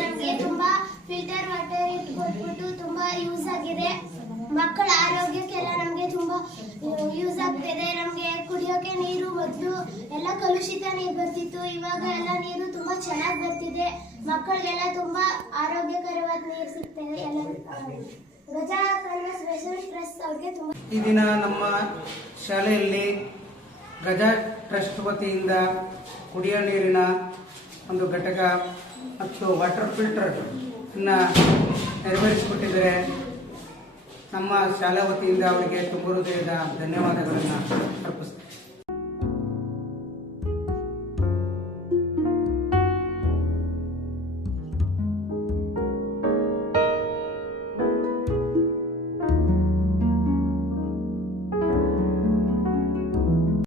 ನಮಗೆ ತುಂಬಾ filter water ಕೊಟ್ಬಿಟ್ಟು ತುಂಬಾ ಯೂಸ್ ಆಗಿದೆ. ಮಕ್ಕಳ ಆರೋಗ್ಯಕ್ಕೆಲ್ಲ ನಮಗೆ ತುಂಬಾ ಯೂಸ್ ಆಗ್ತಿದೆ. ನಮಗೆ ಕುಡಿಯೋಕೆ ನೀರು ಮೊದಲು ಎಲ್ಲ ಕಲುಷಿತ ನೀರು ಬರ್ತಿತ್ತು, ಇವಾಗ ಎಲ್ಲ ನೀರು ತುಂಬಾ ಚೆನ್ನಾಗಿ ಬರ್ತಿದೆ. ಮಕ್ಕಳಿಗೆಲ್ಲ ತುಂಬಾ ಆರೋಗ್ಯಕರವಾದ ನೀರು ಸಿಗ್ತಿದೆ. ಎಲ್ಲ ಗಜಾ ಕಲ್ವ ಸ್ಪೆಷಲ್ ಟ್ರಸ್ಟ್ ಅವ್ರಿಗೆ ತುಂಬಾ ಈ ದಿನ ನಮ್ಮ ಶಾಲೆಯಲ್ಲಿ ಗಜಾ ಟ್ರಸ್ಟ್ ವತಿಯಿಂದ ಕುಡಿಯೋ ನೀರಿನ ಒಂದು ಘಟಕ ಮತ್ತು ವಾಟರ್ ಫಿಲ್ಟರ್ ನೆರವೇರಿಸಿಕೊಟ್ಟಿದ್ದಾರೆ. ನಮ್ಮ ಶಾಲಾ ವತಿಯಿಂದ ಅವರಿಗೆ ತುಂಬ ಹೃದಯದ ಧನ್ಯವಾದಗಳನ್ನು ಅರ್ಪಿಸ್ತೀನಿ.